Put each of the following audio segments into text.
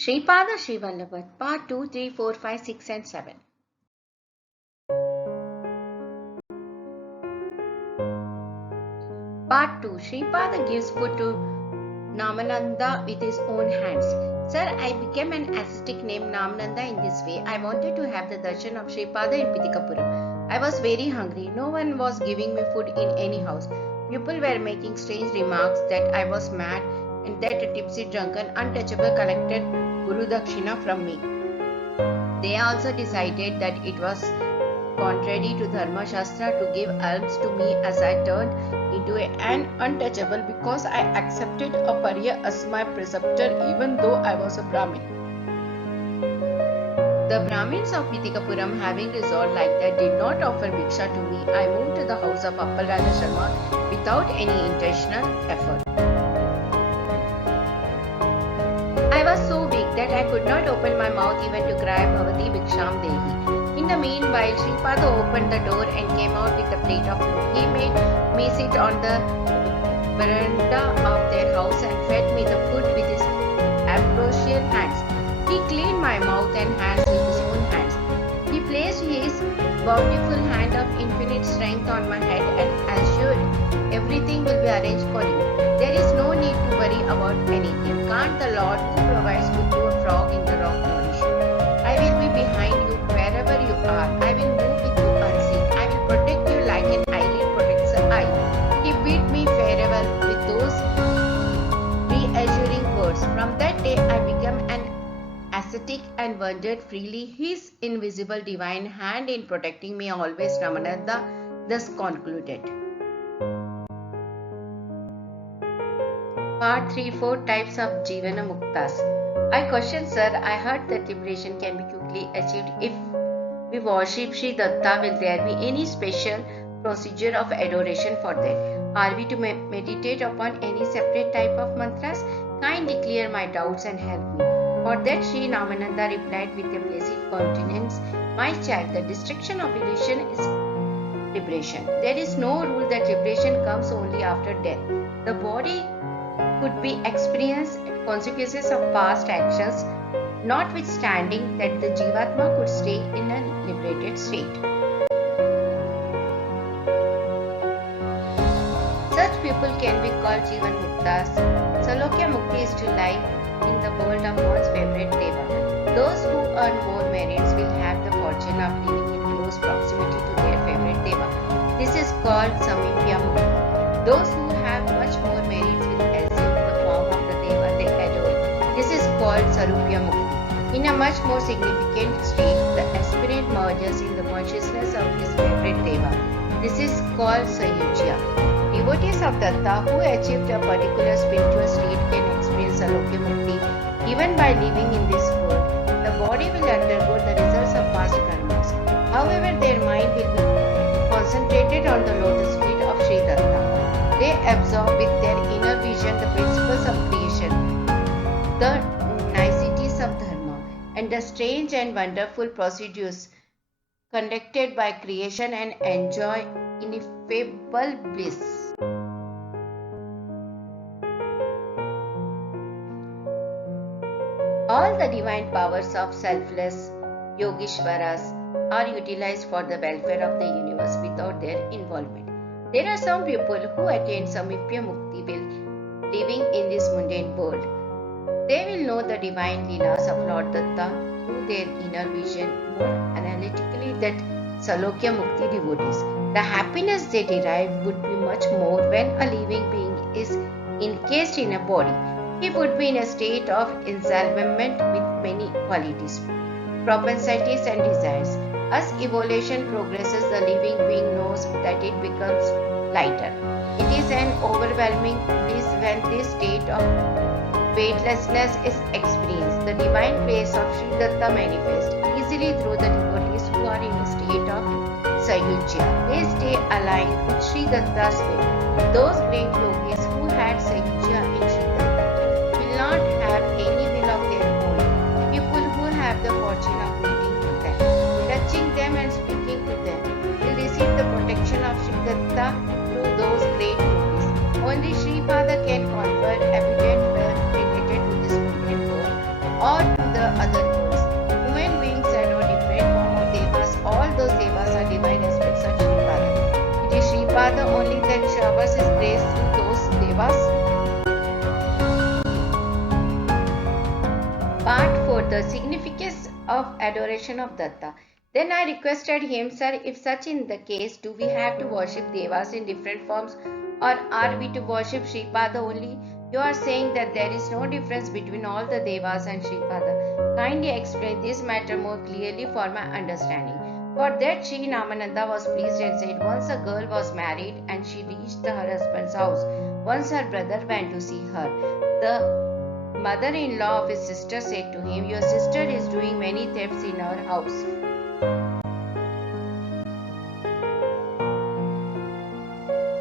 Sripada Srivallabha, Part 2, 3, 4, 5, 6 and 7. Part 2. Sripada gives food to Namananda with his own hands. Sir, I became an ascetic named Namananda in this way. I wanted to have the darshan of Sripada in Pitikapuram. I was very hungry. No one was giving me food in any house. People were making strange remarks that I was mad and that a tipsy, drunken, untouchable collected Guru Dakshina from me. They also decided that it was contrary to Dharma Shastra to give alms to me as I turned into an untouchable because I accepted a Pariya as my preceptor even though I was a Brahmin. The Brahmins of Pitikapuram, having resolved like that, did not offer Bhiksha to me. I moved to the house of Appal Raja Sharma without any intentional effort. I was so weak that I could not open my mouth even to cry Bhavati Bhiksham Dehi. In the meanwhile, Sripada opened the door and came out with a plate of food. He made me sit on the veranda of their house and fed me the food with his ambrosial hands. He cleaned my mouth and hands with his own hands. He placed his bountiful hand of infinite strength on my head and assured, everything will be arranged for you. There is no need to worry about anything. Can't the Lord who provides food to a frog in the rock nourish you? I will be behind you wherever you are. I will move with you unseen. I will protect you like an eyelid protects the eye. He bid me farewell with those reassuring words. From that day I became an ascetic and wandered freely, his invisible divine hand in protecting me always. Ramananda thus concluded. Part 3, 4 types of Jivana Muktas. I question, sir, I heard that liberation can be quickly achieved if we worship Sri Datta. Will there be any special procedure of adoration for that? Are we to meditate upon any separate type of mantras? Kindly clear my doubts and help me. For that Sri Namananda replied with a blessed countenance, my child, the destruction of illusion is liberation. There is no rule that liberation comes only after death. The body could be experienced consequences of past actions, notwithstanding that the Jivatma could stay in a liberated state. Such people can be called Jivan Muktas. Salokya Mukti is to lie in the world of one's favorite Deva. Those who earn more merits will have the fortune of living in close proximity to their favorite Deva. This is called Samipya Mukti. Those who have much more merits will assume the form of the Deva they adore. This is called Sarupya Mukti. In a much more significant state, the aspirant merges in the consciousness of his favorite Deva. This is called Sayujya. Devotees of Datta who achieved a particular spiritual state can experience Salokya Mukti even by living in this world. The body will undergo the results of past karmas. However, their mind will be concentrated on the lotus feet of Sri Datta. They absorb with their inner vision the principles of creation, the niceties of dharma, and the strange and wonderful procedures conducted by creation and enjoy ineffable bliss. All the divine powers of selfless Yogeshwaras are utilized for the welfare of the universe without their involvement. There are some people who attain Samipya Mukti while living in this mundane world. They will know the divine Leelas of Lord Datta through their inner vision more analytically than Salokya Mukti devotees. The happiness they derive would be much more when a living being is encased in a body. He would be in a state of envelopment with many qualities, propensities and desires. As evolution progresses, the living being knows that it becomes lighter. It is an overwhelming bliss when this state of weightlessness is experienced. The divine grace of Sri Datta manifests easily through the devotees who are in a state of Sayujya. They stay aligned with Sri Datta's will. Those great yogis who had Sayujya in Sri Datta will not have any will of their own. People who have the fortune of meeting with them, touching them and speaking to them, will receive the protection of Sri Datta through those great yogis. Only Sripada can confer evident wealth related to this mundane world or showers his grace through those devas? Part 4. The significance of adoration of Datta. Then I requested him, Sir, if such in the case, do we have to worship devas in different forms, or are we to worship Sripada only? You are saying that there is no difference between all the devas and Sripada. Kindly explain this matter more clearly for my understanding. For that Sri Namananda was pleased and said, once a girl was married and she reached her husband's house. Once her brother went to see her. The mother-in-law of his sister said to him, your sister is doing many thefts in our house.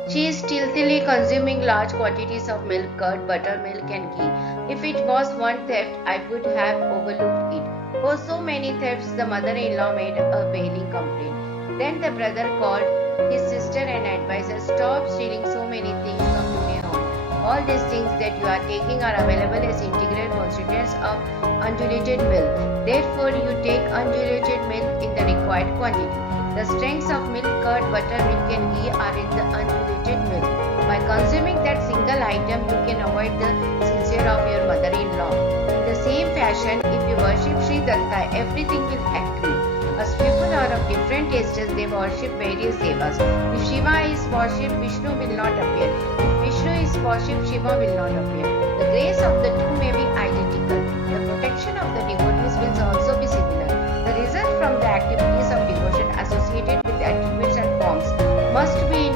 She is stealthily consuming large quantities of milk, curd, buttermilk and ghee. If it was one theft, I would have overlooked it. For so many thefts, the mother-in-law made a wailing complaint. Then the brother called his sister and advised her, stop stealing so many things from today on. All these things that you are taking are available as integral constituents of undulated milk. Therefore, you take undulated milk in the required quantity. The strengths of milk, curd, buttermilk and ghee are in the undulated milk. By consuming that single item, you can avoid the censure of your mother-in-law. In the same fashion, if you worship Sri Datta, everything will accrue. As people are of different tastes, they worship various devas. If Shiva is worshipped, Vishnu will not appear. If Vishnu is worshipped, Shiva will not appear. The grace of the two may be identical. The protection of the devotees will also be similar. The result from the activities of devotion associated with attributes and forms must be in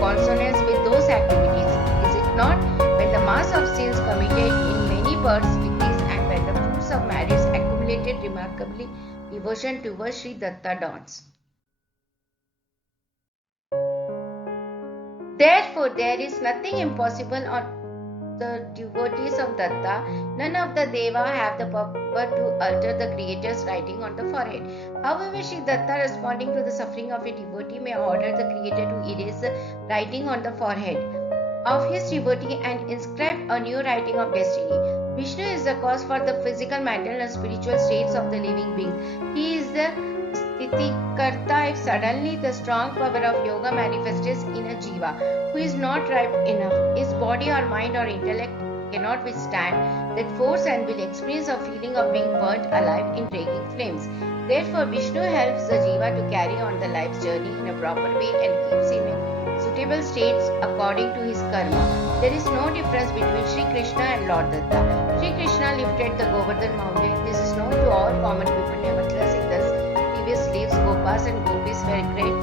consonance with those activities, is it not? When the mass of sins committed in many births decrease and when the fruits of marriage accumulated remarkably, devotion towards Sri Datta dawns. Therefore, there is nothing impossible on the devotees of Datta. None of the Deva have the power to alter the Creator's writing on the forehead. However, Sri Datta, responding to the suffering of a devotee, may order the Creator to erase the writing on the forehead of his devotee and inscribe a new writing of destiny. Vishnu is the cause for the physical, mental and spiritual states of the living beings. He is the Sthitikarta. If suddenly the strong power of yoga manifests in a jiva who is not ripe enough, his body or mind or intellect cannot withstand that force and will experience a feeling of being burnt alive in raging flames. Therefore, Vishnu helps the jiva to carry on the life's journey in a proper way and keeps him in suitable states according to his karma. There is no difference between Sri Krishna and Lord Datta. Sri Krishna lifted the Govardhan mountain. This is known to all common people. Nevertheless, in the previous lives, Gopas and Gopis were great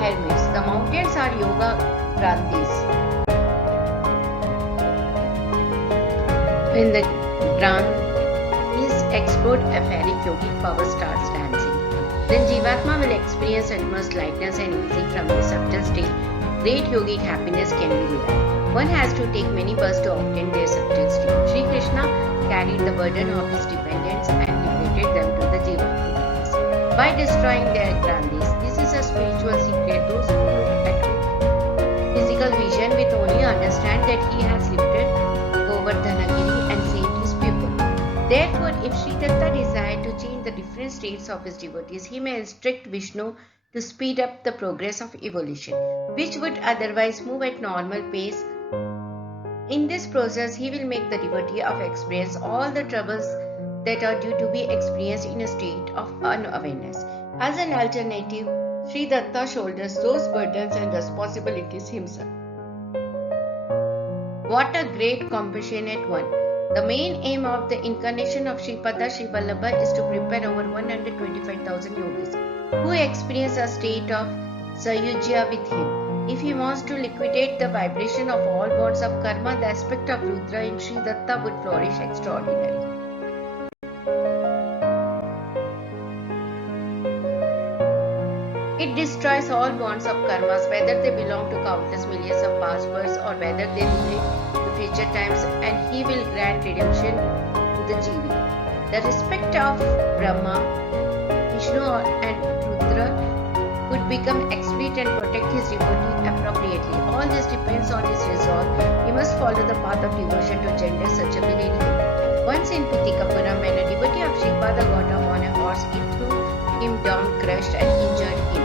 hermits. The mountains are yoga granthis. When the granthis explode, etheric yogic power starts dancing. Then Jivatma will experience utmost lightness and easing from this subtle state. Great yogic happiness can be derived. One has to take many births to obtain their subtle state. Sri Krishna carried the burden of his dependents and liberated them to the Jivatmas by destroying their granthis. This is a spiritual secret. Those who look at physical vision with only understand that he has lifted Govardhanagiri and saved his people. Therefore, if Sri Datta desired to change the different states of his devotees, he may instruct Vishnu to speed up the progress of evolution, which would otherwise move at normal pace. In this process, he will make the devotee of experience all the troubles that are due to be experienced in a state of unawareness. As an alternative, Sri Datta shoulders those burdens and responsibilities himself. What a great compassionate one! The main aim of the incarnation of Sripada Srivallabha is to prepare over 125,000 yogis who experience a state of Sayujya with him. If he wants to liquidate the vibration of all bonds of karma, the aspect of Rudra in Sri Datta would flourish extraordinarily. It destroys all bonds of karmas, whether they belong to countless millions of past births or whether they relate to future times, and he will grant redemption to the jivi. The respect of Brahma, Vishnu and Rudra would become exquisite and protect his devotee appropriately. All this depends on his resolve. He must follow the path of devotion to gender such a millennium. Once in Pitikapuram, when a devotee of Sripada got up on a horse, it threw him down, crushed and injured him.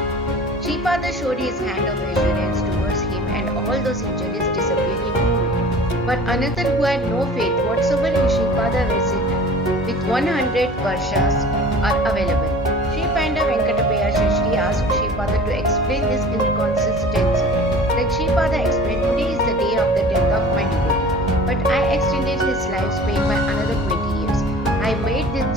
Sripada showed his hand of assurance towards him and all those injuries disappear in a moment. But another who had no faith whatsoever in Sripada resin with 100 varshas are available. Sripanda Venkatapaya Shrishti asked Sripada to explain this inconsistency. Then Sripada explained, today is the day of the death of my devotee, but I extended his lifespan by another 20 years. I made this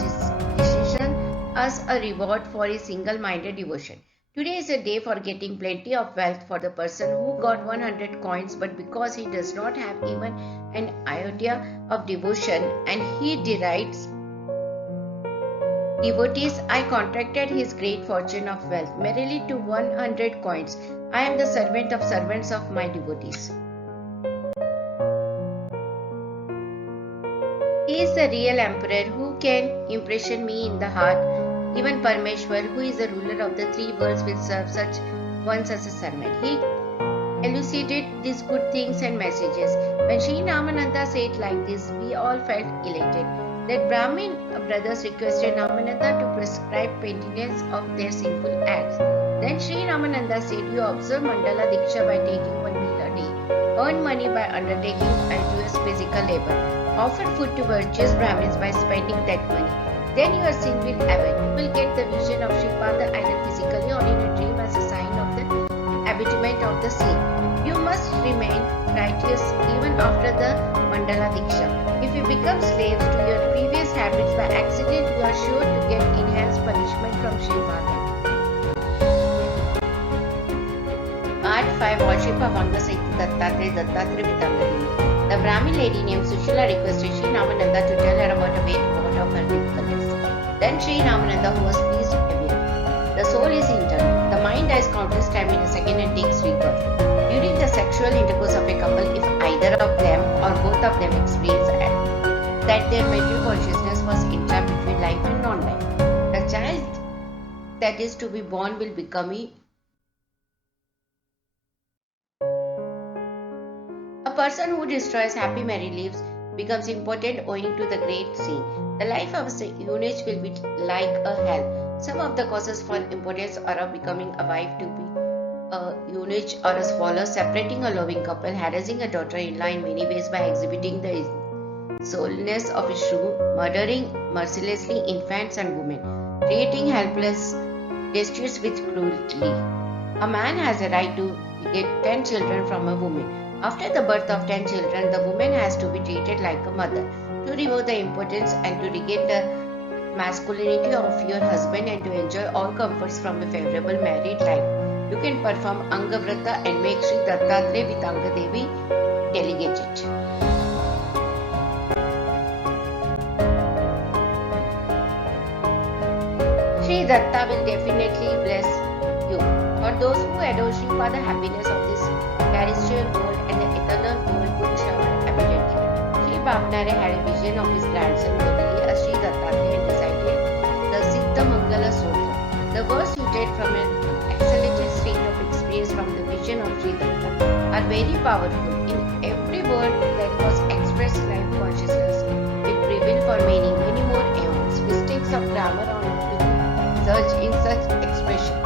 decision as a reward for his single-minded devotion. Today is a day for getting plenty of wealth for the person who got 100 coins, but because he does not have even an iota of devotion and he derides devotees, I contracted his great fortune of wealth merely to 100 coins. I am the servant of servants of my devotees. He is the real emperor who can impression me in the heart. Even Parmeshwar, who is the ruler of the three worlds, will serve such ones as a servant. He elucidated these good things and messages. When Sri Ramananda said like this, we all felt elated. That Brahmin brothers requested Ramananda to prescribe penitence of their sinful acts. Then Sri Ramananda said, you observe Mandala Diksha by taking 1 meal a day, earn money by undertaking arduous physical labor, offer food to virtuous Brahmins by spending that money. Then your sin will abate. You will get the vision of Sripada either physically or in a dream as a sign of the abatement of the sin. You must remain righteous even after the Mandala Diksha. If you become slaves to your previous habits by accident, you are sure to get enhanced punishment from Sripada. Part 5 Worship of Angasahita Dattatreya Vitangari. The Brahmin lady named Sushila requested Sri Ramananda to tell her about a way to go out of her difficulties. Then Sri Ramananda, who was pleased, revealed, the soul is internal. The mind dies countless times in a second and takes rebirth. During the sexual intercourse of a couple, if either of them or both of them experience that their mental consciousness was entrapped between life and non-life, the child that is to be born will become a person who destroys happy married lives becomes impotent owing to the great sin. The life of a eunuch will be like a hell. Some of the causes for impotence are of becoming a wife to be a eunuch or a swallow, separating a loving couple, harassing a daughter-in-law in many ways by exhibiting the soulless of a shrew, murdering mercilessly infants and women, creating helpless distress with cruelty. A man has a right to get 10 children from a woman. After the birth of 10 children, the woman has to be treated like a mother. To remove the impotence and to regain the masculinity of your husband and to enjoy all comforts from a favorable married life, you can perform Angavrata and make Sri Dattatreya Vitangadevi delegated. Sri Datta will definitely bless you. For those who adore Sripada, the happiness of this terrestrial world and the eternal world will shower abundantly. Sri Bhavnare had a vision of his grandson Bodhi as Sri Dattatreya and recited the Siddha Mangala Sutra. The verse cited from an accelerated state of experience from the vision of Sri Datta are very powerful. In every word that was expressed, life consciousness will prevail for many more aeons. Mistakes of grammar are not to be searched in such expression.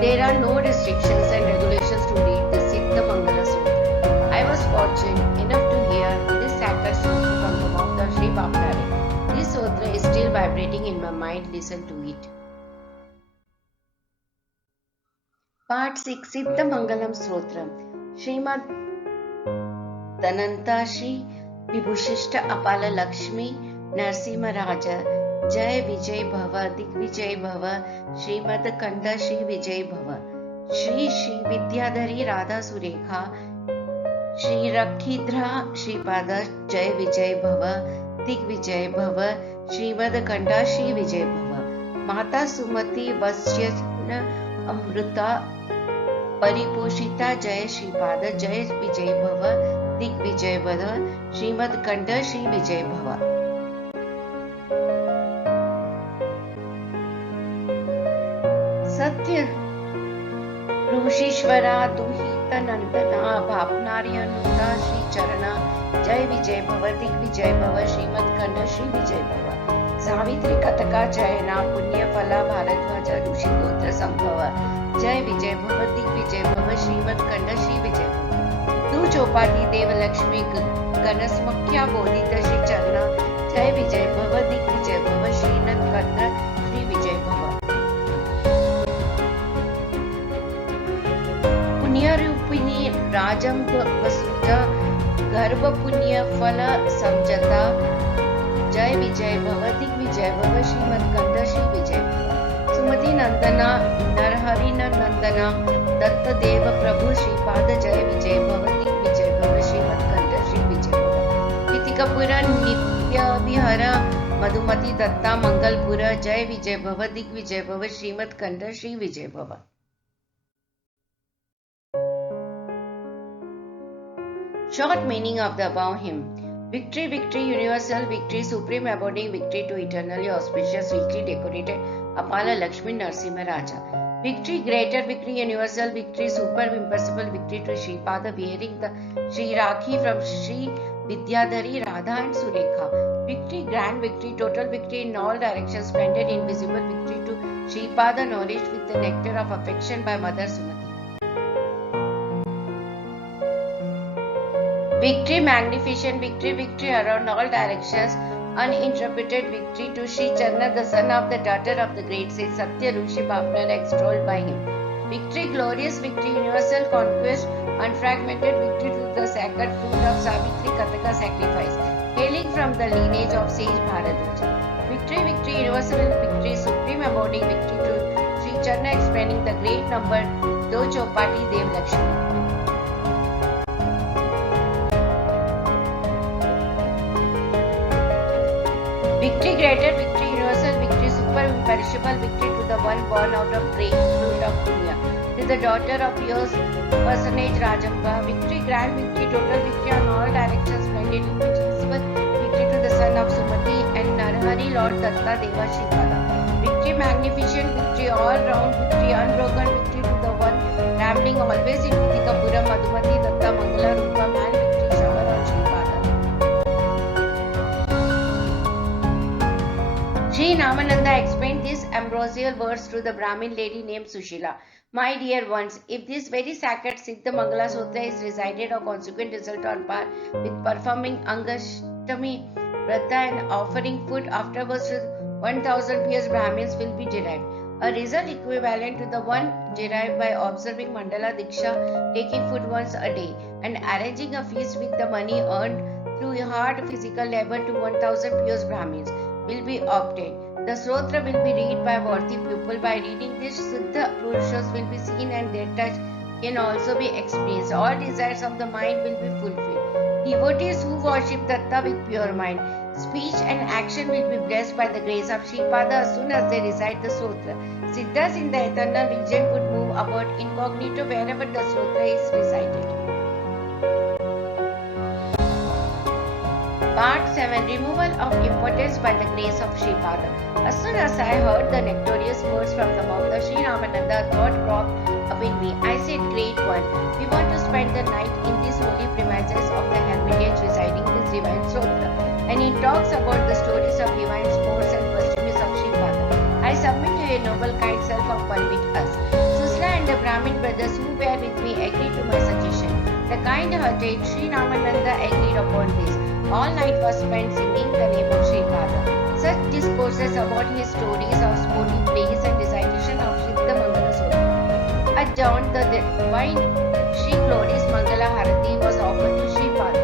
There are no restrictions and regulations to read the Siddha Mangala Sutra. I was fortunate enough to hear this sacred sutra from the mouth of Sri Bhavnare. This sutra is still vibrating in my mind. Listen to it. Part 6 Siddha Mangalam Stotram. Srimad Dhananta Shri Vibhushishta Apala Lakshmi Narsimha Raja Jai Vijay Bhava Digvijay Bhava Srimad Kanda Shri Vijay Bhava Shri Vidyadhari Radha Surekha Shri Rakhidra Sripada Jai Vijay Bhava Digvijay Bhava Srimad Kanda Shri Vijay Bhava Mata Sumati Vasyana Amruta Pariposhita Jai Sripada Jai Vijay Bhava Digvijay Bhava Srimad Kanda Shri Vijay Bhava. सत्य ऋषीश्वरा दुहित नंदना भावनार्यनुता श्री चरणा जय विजय भव दिग्विजय भव श्रीमद कंड श्री विजय भव सावित्री कथका जयना पुण्य फला भारद्वाज ऋषि गोत्र संभव जय विजय भव दिग्विजय भव श्रीमद कंड श्री विजय भव तू चौपाटी देव लक्ष्मी गणस्मख्या बोधित श्री चरण जय विजय भव दिग्विजय भव श्रीनद कंड श्री विजय भव पुण्य रूपिणी राजम वसुता गर्भ पुण्य फल समझता जय विजय भव दिग्विजय भव श्रीमद कंद श्री विजय भव सुमति नंदना नरहरि नंदना दत्त देव प्रभु श्रीपाद जय विजय भव दिग्विजय भव श्रीमद कंद श्री विजय भव पितिकपुर नित्य विहर मधुमति दत्ता मंगलपुर जय विजय भव दिग्विजय भव श्रीमद कंद श्री विजय भव Short meaning of the above hymn. Victory, victory, universal victory, supreme abounding victory to eternally auspicious, richly decorated Apala Lakshmi Narsimha Raja. Victory, greater victory, universal victory, superb impossible victory to Sripada bearing the Sri Rakhi from Sri Vidyadhari, Radha and Surekha. Victory, grand victory, total victory in all directions, splendid, invisible victory to Sripada nourished with the nectar of affection by Mother Sumati. Victory, magnificent victory, victory around all directions, uninterrupted victory to Sri Channa, the son of the daughter of the great sage Satya Rishi Bhavna extolled by him. Victory, glorious victory, universal conquest, unfragmented victory to the sacred fruit of Savitri Kataka sacrifice, hailing from the lineage of sage Bharadwaja. Victory, victory, universal victory, supreme abounding victory to Sri Channa explaining the great number, Do Chopati Dev Lakshmi. Victory, greater victory, universal victory, super imperishable victory to the one born out of great fruit of Punya. To the daughter of yours, personage Rajamba. Victory, grand victory, total victory on all directions, splendid, invisible victory to the son of Sumati and Narahari, Lord Datta Deva Sripada. Victory, magnificent victory, all round victory, unbroken victory to the one, rambling always in Pitikapuram, Madhumati, Datta, Mangala, Rupam, and victory shower on Sripada. Sri Namananda explained these ambrosial words to the Brahmin lady named Sushila. My dear ones, if this very sacred Siddha Mangala Sutra is recited or consequent result on par with performing Angashtami Vrata and offering food afterwards to 1000 pious Brahmins will be derived. A result equivalent to the one derived by observing Mandala Diksha, taking food once a day, and arranging a feast with the money earned through hard physical labor to 1000 pious Brahmins will be obtained. The Srotra will be read by worthy people. By reading this, Siddha Purushas will be seen and their touch can also be experienced. All desires of the mind will be fulfilled. Devotees who worship Datta with pure mind, speech and action will be blessed by the grace of Sripada as soon as they recite the Srotra. Siddhas in the eternal region would move about incognito wherever the Srotra is recited. Part 7. Removal of impotence by the grace of Sripada. As soon as I heard the nectorious words from the mouth of Sri Ramananda, thought cropped up in me. I said, Great one, we want to spend the night in these holy premises of the hermitage reciting this divine Srotra. And he talks about the stories of divine sports and costumes of Sripada. I submit to your noble kind self and permit us. Susla and the Brahmin brothers who were with me agreed to my suggestion. The kind-hearted Sri Ramananda agreed upon this. All night was spent singing the name of Sripada. Such discourses about his stories of sporting plays and recitation of Siddha Mangala Sutra. At dawn, the divine Sri Glories Mangala Harati was offered to Sripada.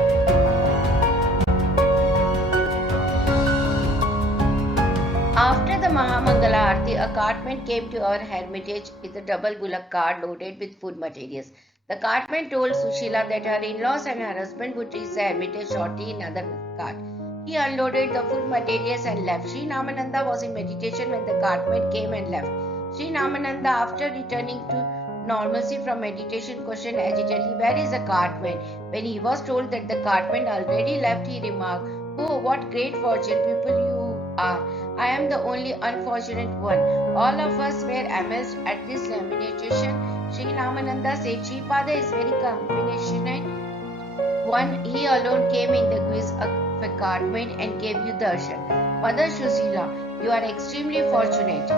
After the Mahamangala Arati, a cartman came to our hermitage with a double bullock cart loaded with food materials. The cartman told Sushila that her in-laws and her husband would reach the hermitage shortly in another cart. He unloaded the food materials and left. Sri Namananda was in meditation when the cartman came and left. Sri Namananda, after returning to normalcy from meditation, questioned agitatedly, Where is the cartman? When he was told that the cartman already left, he remarked, Oh, what great fortunate people you are. I am the only unfortunate one. All of us were amazed at this meditation. Sri Ramananda said, Sripada is very compassionate one. He alone came in the guise of a cartman and gave you darshan. Mother Susila, you are extremely fortunate.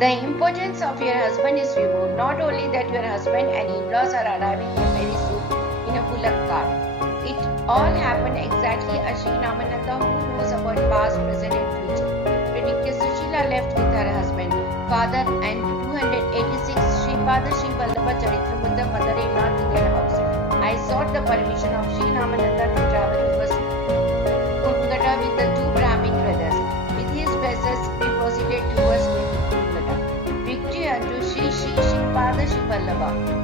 The importance of your husband is removed. Not only that, your husband and in-laws are arriving very soon in a bullock cart. It all happened exactly as Sri Ramananda, who knows about past, present and future, predicted. Sushila left with her husband, father and 286 Sripada Srivallabha Charitramrita mother-in-law to their house. I sought the permission of Sri Ramananda to travel towards Kurungata with the two Brahmin brothers. With his blessings, we proceeded towards Kurungata. Victory unto Sri Sripada Srivallabha.